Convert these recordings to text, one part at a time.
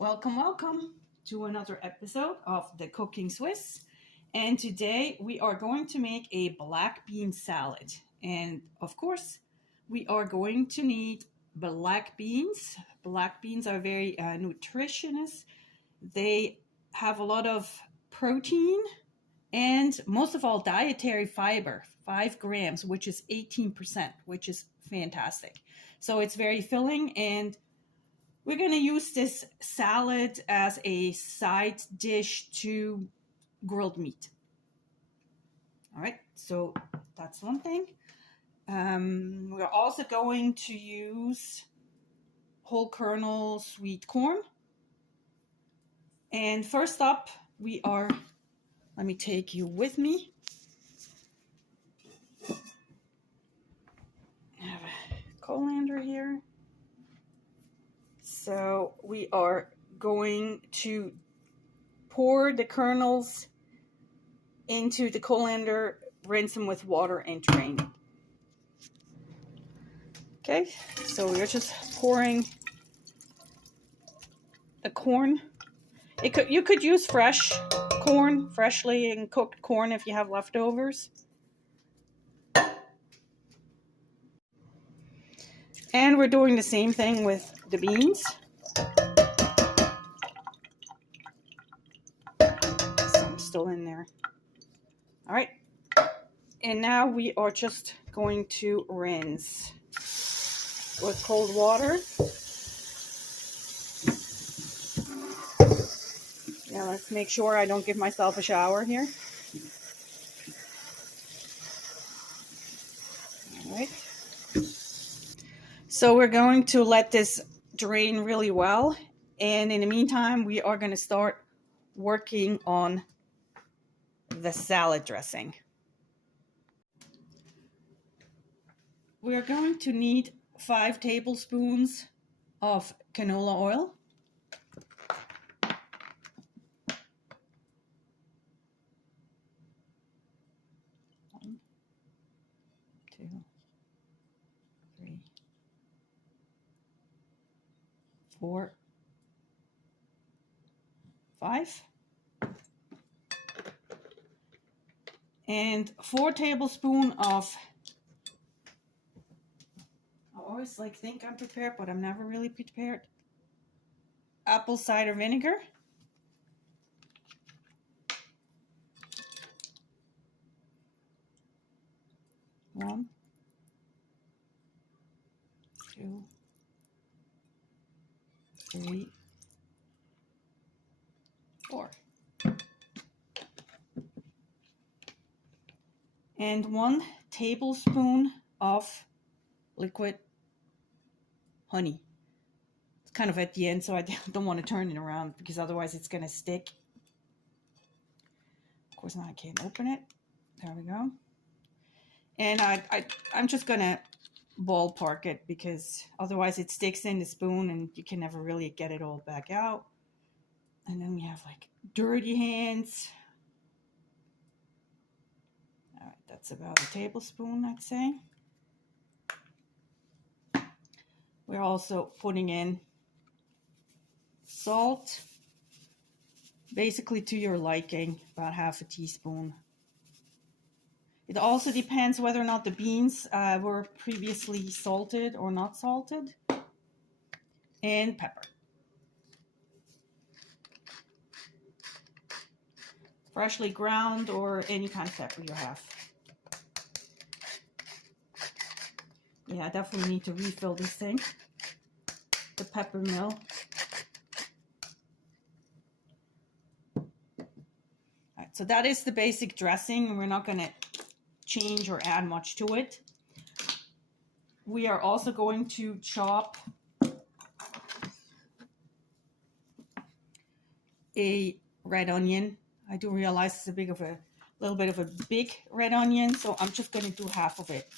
Welcome, welcome to another episode of the Cooking Swiss. And today we are going to make a black bean salad. And of course, we are going to need black beans. Black beans are very nutritious. They have a lot of protein and most of all dietary fiber, 5 grams, which is 18%, which is fantastic. So it's very filling, and we're going to use this salad as a side dish to grilled meat. All right, so that's one thing. We're also going to use whole kernel sweet corn. And first up, let me take you with me. I have a colander here. So we are going to pour the kernels into the colander, rinse them with water, and drain it. Okay, so we're just pouring the corn. You could use fresh corn, freshly and cooked corn if you have leftovers. And we're doing the same thing with the beans. Some still in there. All right. And now we are just going to rinse with cold water. Now let's make sure I don't give myself a shower here. All right. So we're going to let this drain really well. And in the meantime, we are going to start working on the salad dressing. We are going to need 5 tablespoons of canola oil. One, 2, 3, 4, 5. And 4 tablespoons of, I always think I'm prepared, but I'm never really prepared, apple cider vinegar. One, 2, 3, 4. And 1 tablespoon of liquid honey. It's kind of at the end, so I don't want to turn it around because otherwise it's going to stick. Of course, now I can't open it. There we go. And I'm just going to ballpark it because otherwise it sticks in the spoon and you can never really get it all back out. And then we have dirty hands. All right, that's about a tablespoon, I'd say. We're also putting in salt, basically to your liking, about half a teaspoon. It also depends whether or not the beans were previously salted or not salted. And pepper. Freshly ground or any kind of pepper you have. Yeah, I definitely need to refill this thing. The pepper mill. Alright, so that is the basic dressing, and we're not going to change or add much to it. We are also going to chop a red onion. I do realize it's a little bit of a big red onion, so I'm just going to do half of it.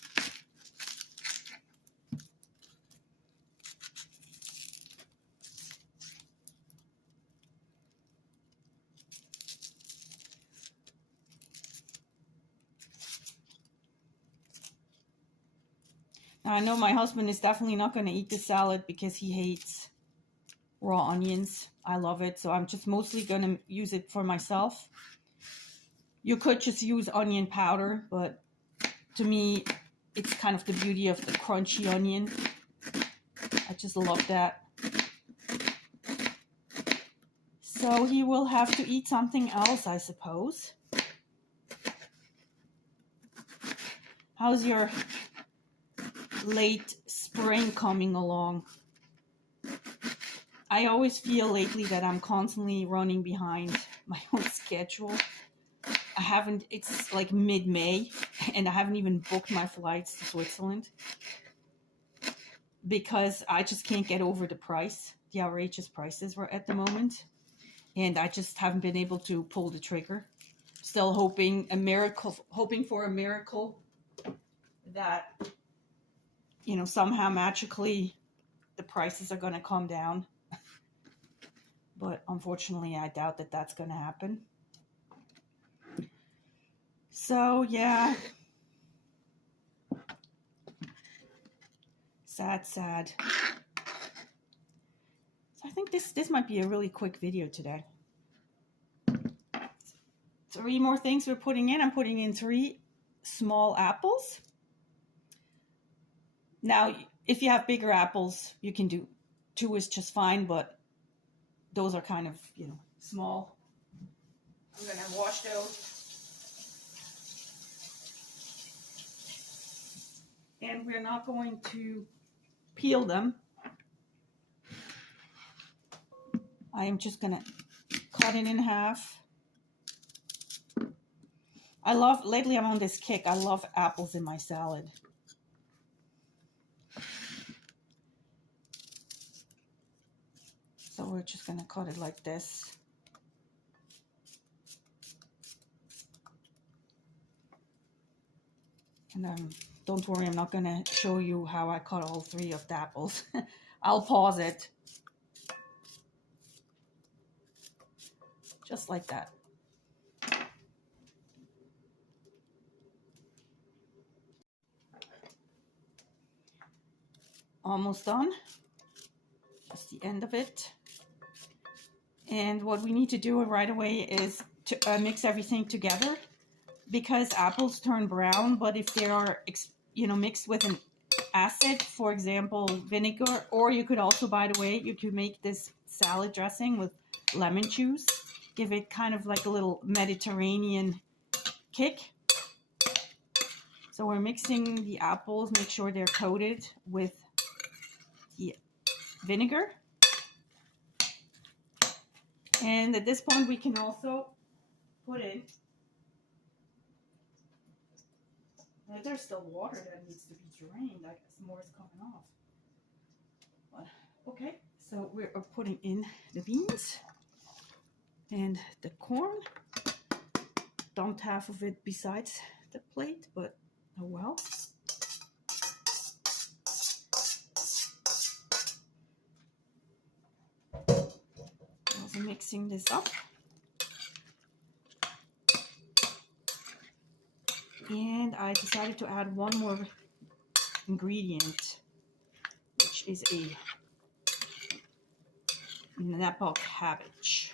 Now, I know my husband is definitely not going to eat this salad because he hates raw onions. I love it, so I'm just mostly gonna use it for myself. You could just use onion powder, but to me, it's kind of the beauty of the crunchy onion. I just love that. So he will have to eat something else, I suppose. How's your late spring coming along? I always feel lately that I'm constantly running behind my own schedule. It's like mid-May, and I haven't even booked my flights to Switzerland because I just can't get over the outrageous prices we're at the moment. And I just haven't been able to pull the trigger. Still hoping for a miracle that, you know, somehow magically the prices are going to come down. But unfortunately, I doubt that that's going to happen. So, yeah. Sad. So I think this might be a really quick video today. 3 more things we're putting in. I'm putting in 3 small apples. Now, if you have bigger apples, you can do 2 is just fine, but those are kind of, you know, small. I'm going to wash those. And we're not going to peel them. I am just going to cut it in half. Lately I'm on this kick. I love apples in my salad. So we're just going to cut it like this. And don't worry, I'm not going to show you how I cut all 3 of the apples. I'll pause it. Just like that. Almost done. That's the end of it. And what we need to do right away is to mix everything together, because apples turn brown, but if they are, you know, mixed with an acid, for example, vinegar, or you could also, by the way, you could make this salad dressing with lemon juice, give it kind of like a little Mediterranean kick. So we're mixing the apples, make sure they're coated with the vinegar. And at this point, we can also put in, there's still water that needs to be drained. I guess more is coming off. But, okay, so we're putting in the beans and the corn. Dumped half of it besides the plate, but oh well. Also mixing this up. And I decided to add one more ingredient, which is a Napa cabbage.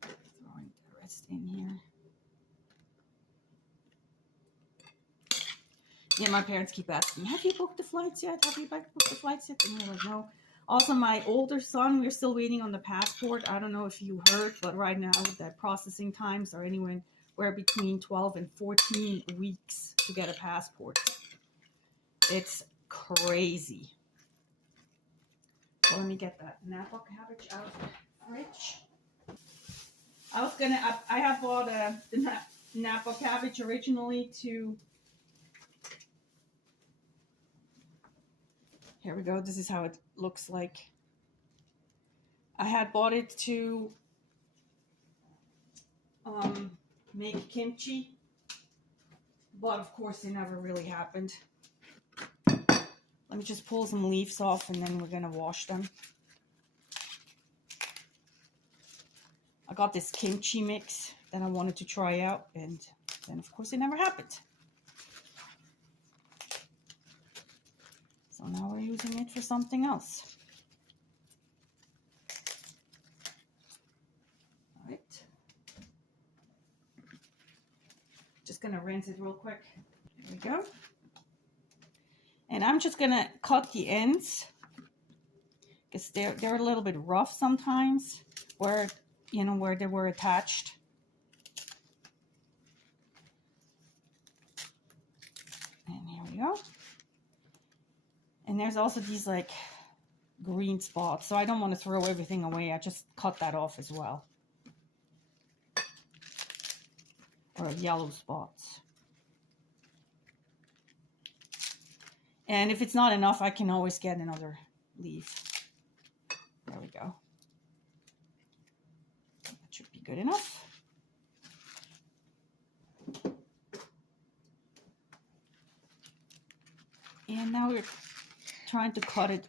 Throwing the rest in here. Yeah, my parents keep asking, have you booked the flights yet? Have you booked the flights yet? And they're like, no. Also, my older son, we're still waiting on the passport. I don't know if you heard, but right now the processing times are anywhere between 12 and 14 weeks to get a passport. It's crazy. So let me get that Napa cabbage out of the fridge. I have bought the Napa cabbage originally to, here we go, this is how it looks like. I had bought it to make kimchi, but of course it never really happened. Let me just pull some leaves off and then we're gonna wash them. I got this kimchi mix that I wanted to try out, and then of course it never happened. using it for something else. All right. Just gonna rinse it real quick. There we go. And I'm just gonna cut the ends because they're a little bit rough sometimes where, you know, where they were attached. And here we go. And there's also these like green spots, so I don't want to throw everything away. I just cut that off as well. Or yellow spots. And if it's not enough, I can always get another leaf. There we go. That should be good enough. And now we're trying to cut it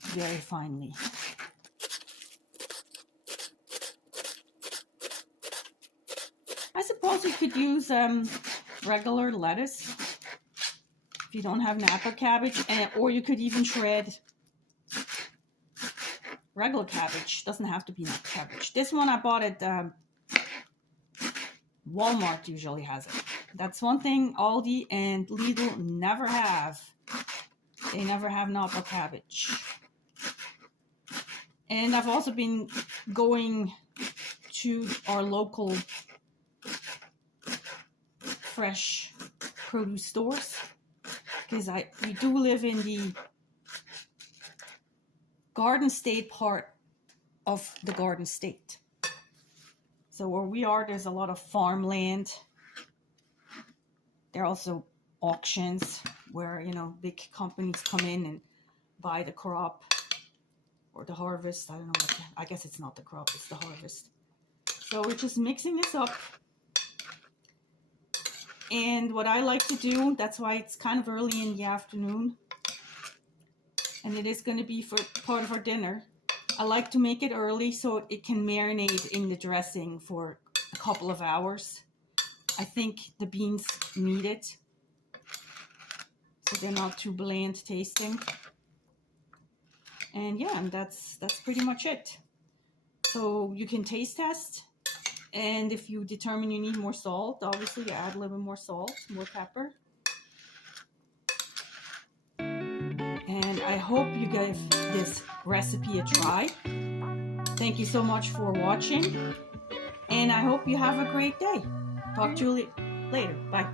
very finely. I suppose you could use regular lettuce if you don't have Napa cabbage, or you could even shred regular cabbage. Doesn't have to be Napa cabbage. This one I bought at Walmart usually has it. That's one thing Aldi and Lidl never have. They never have Napa cabbage. And I've also been going to our local fresh produce stores because we do live in the Garden State part of the Garden State. So where we are, there's a lot of farmland. There are also auctions where, you know, big companies come in and buy the crop or the harvest. I don't know what I guess it's not the crop, it's the harvest. So we're just mixing this up. And what I like to do, that's why it's kind of early in the afternoon, and it is going to be for part of our dinner. I like to make it early so it can marinate in the dressing for a couple of hours. I think the beans need it, so they're not too bland tasting. And yeah, and that's pretty much it. So you can taste test, and if you determine you need more salt, obviously you add a little bit more salt, more pepper. And I hope you give this recipe a try. Thank you so much for watching, and I hope you have a great day. Talk to you later. Bye.